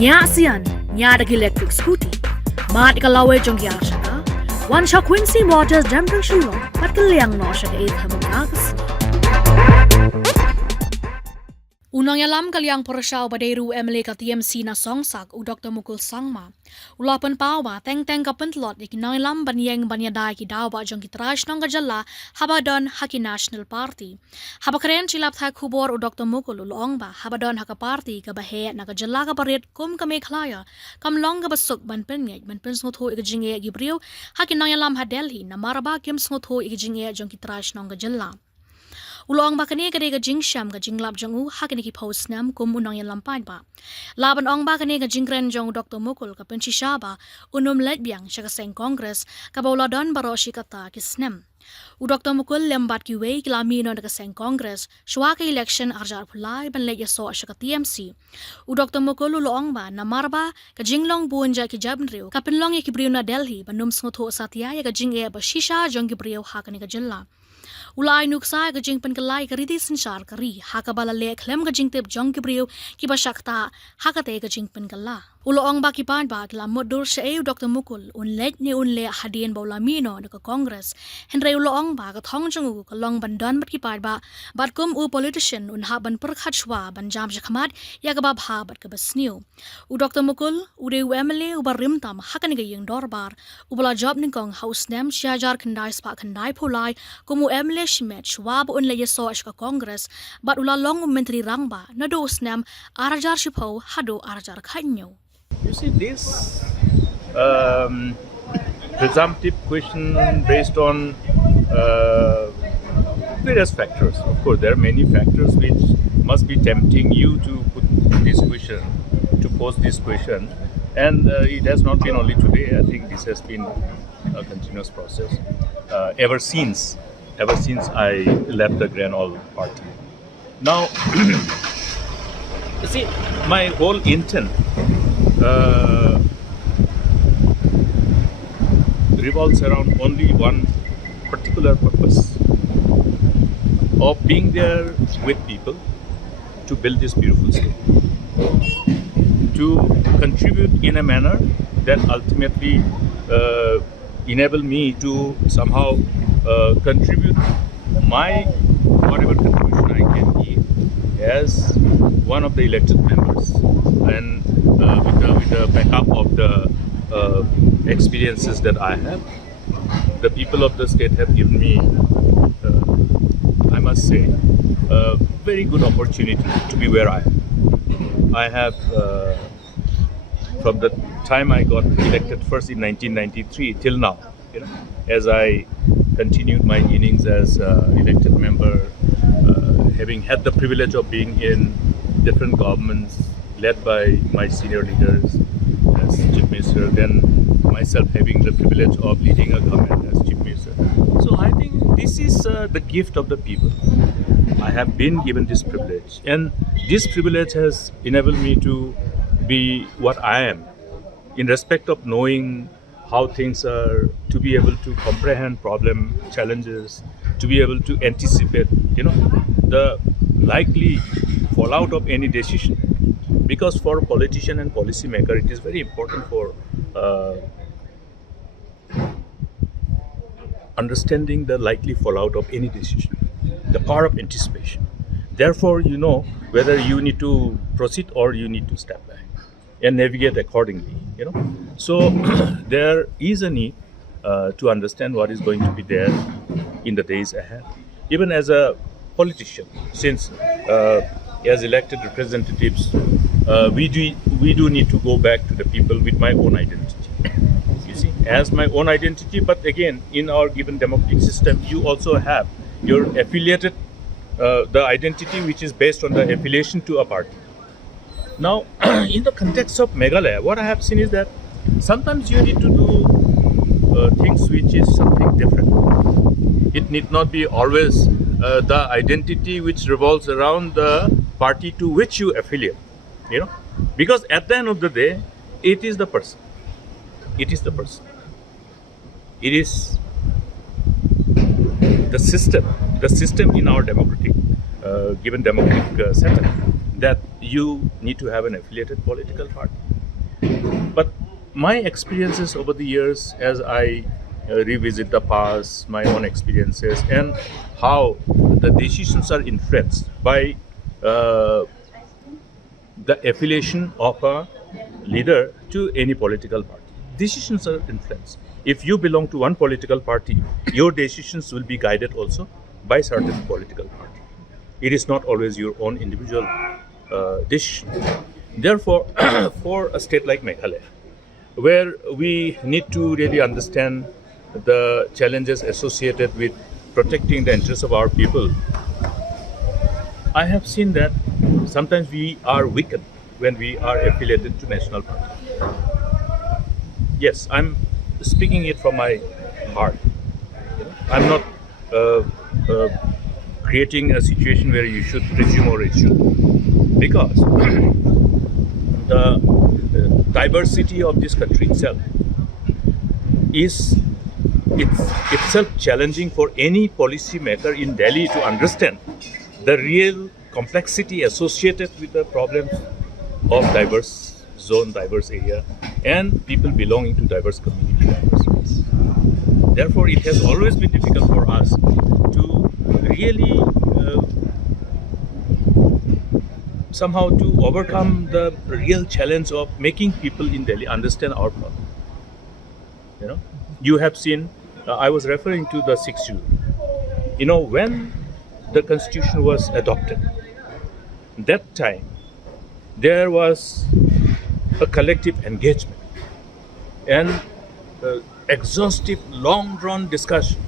Nya sian, nya da electric scooty. Mat kalawe jong ya shaka. One shot Quincy Waters jumping shulong, but kaliang no shaka eight hamunagas. Unang yalam kaliang porasyaw baderu MLA ka TMC na songsak u Dr. Mukul Sangma. Ulapan pawa teng-teng ka pentlot ikinang yalam banyeng banyaday ki dawa jong kitrash ng gajala habadon haki National Party. Habakaren chilap thak hubor u Dr. Mukul ulong ba habadon haka party ka bahe na gajala ka parit kum ka meklaya kam long ka basuk ban penyek ban pensngotho ikajinge gibriyo haki nang yalam ha Delhi na maraba kim sngotho ikajinge jong kitrash ng gajala. Ulong ba kani kade ga jingsham ga jinglap jongu hakani ki post nam kum unang yan lampad ba. Laban ong ba kani ga jingren jong Dr. Mukul ka penchishaba unum letbiang siya ka seng Congress ka bauladon baro si kata kisnem. U Dr. Mukul lembat ki way kilamino na ka seng Congress shwa ka election arjar pulay ban let yaso siya ka TMC. U Dr. Mukul ulong ba na marba ka jinglong buonja ki jabnriyo ka pinlong ya kibriyo na Delhi banum sngoto satya ya ka jingge ba shisha jong kibriyo hakani ka jilla. Ulay nuksa ga jing penkelai kariti sensar kari hakabala le klem ga jing tip jong kibriyo ki basakta hakate ga jing penkela. Uloong ba kipan ba kila modur sa Dr. Mukul unlet ni unle hadien baulamino na ka Congress. Henry uloong ba ka thong jongu ka long bandon bat kipan ba bat kum u politician unha ban perkhachwa ban jam shakmat ya ka babha bat ka basniu. U Dr. Mukul ude UMLA u barimtam hakan ga yung dorbar ubala job ning kong house nem siajar kandai spa kandai pulai kumu MLA shimet shwa bu unle yaso ka Congress bat ula long menteri rangba na dos nem arajar shipo hado arajar khanyo. You see, this presumptive question based on various factors. Of course, there are many factors which must be tempting you to put this question, to pose this question. And it has not been only today. I think this has been a continuous process ever since I left the Grand All Party. Now, you see, my whole intent revolves around only one particular purpose of being there with people to build this beautiful state, to contribute in a manner that ultimately enable me to somehow contribute my whatever contribution I can give as one of the elected members, and with the backup of the experiences that I have, the people of the state have given me, I must say, a very good opportunity to be where I am. I have, from the time I got elected first in 1993 till now, as I continued my innings as elected member, having had the privilege of being in different governments led by my senior leaders as Chief Minister, then myself having the privilege of leading a government as Chief Minister. So I think this is the gift of the people. I have been given this privilege, and this privilege has enabled me to be what I am in respect of knowing how things are, to be able to comprehend problem, challenges, to be able to anticipate, the likely fallout of any decision. Because for a politician and policymaker, it is very important for understanding the likely fallout of any decision, the power of anticipation. Therefore, you know whether you need to proceed or you need to step back and navigate accordingly. So there is a need to understand what is going to be there in the days ahead. Even as a politician, since as elected representatives, we do need to go back to the people with my own identity. You see, as my own identity, but again, in our given democratic system, you also have your affiliated, the identity which is based on the affiliation to a party. Now, in the context of Meghalaya, what I have seen is that sometimes you need to do things which is something different. It need not be always the identity which revolves around the party to which you affiliate, because at the end of the day, it is the person. It is the person. It is the system in our democratic, given democratic setup, that you need to have an affiliated political party. But my experiences over the years, as I revisit the past, my own experiences, and how the decisions are influenced by the affiliation of a leader to any political party. Decisions are influenced. If you belong to one political party, your decisions will be guided also by certain political party. It is not always your own individual decision. Therefore, for a state like Meghalaya, where we need to really understand the challenges associated with protecting the interests of our people, I have seen that sometimes we are weakened when we are affiliated to national party. Yes, I'm speaking it from my heart. I'm not creating a situation where you should presume or assume, because the diversity of this country itself is itself challenging for any policymaker in Delhi to understand the real complexity associated with the problems of diverse zone, diverse area, and people belonging to diverse community, diverse race. Therefore, it has always been difficult for us to really somehow to overcome the real challenge of making people in Delhi understand our problem. You know, you have seen, I was referring to the 6th June. You know, when the constitution was adopted, that time there was a collective engagement and exhaustive, long-drawn discussion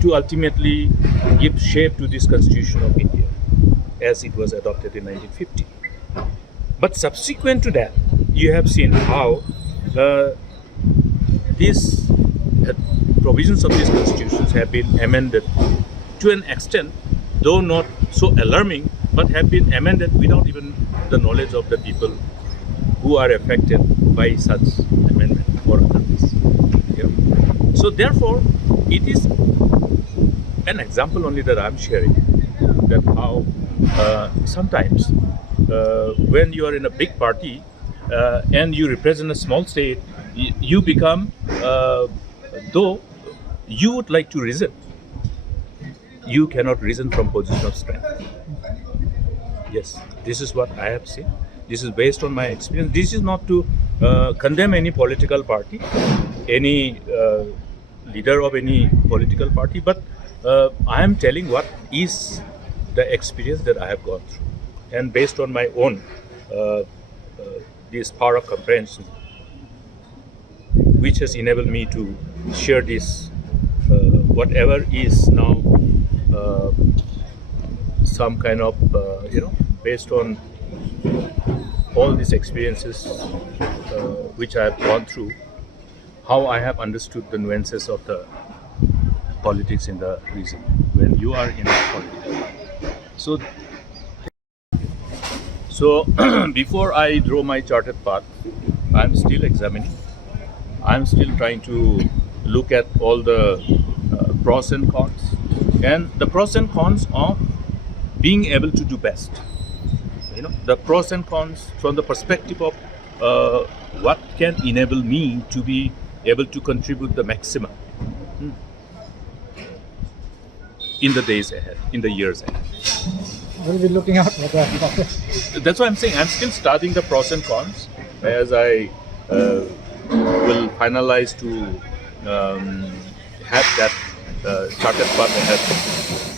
to ultimately give shape to this constitution of India as it was adopted in 1950. But subsequent to that, you have seen how these provisions of these constitutions have been amended to an extent, though not so alarming, but have been amended without even the knowledge of the people who are affected by such amendment or others. Yeah. So therefore, it is an example only that I'm sharing, that how sometimes when you are in a big party and you represent a small state, you become, though you would like to reason, you cannot reason from position of strength. Yes, this is what I have seen. This is based on my experience. This is not to condemn any political party, any leader of any political party, but I am telling what is the experience that I have gone through, and based on my own this power of comprehension, which has enabled me to share this whatever is now some kind of based on all these experiences which I have gone through, how I have understood the nuances of the politics in the region when you are in politics. So before I draw my charted path, I'm still examining. I'm still trying to look at all the pros and cons, and the pros and cons of being able to do best. The pros and cons from the perspective of what can enable me to be able to contribute the maximum in the days ahead, in the years ahead. We'll be looking out for that. That's why I'm saying I'm still studying the pros and cons as I will finalize to have that charted path ahead.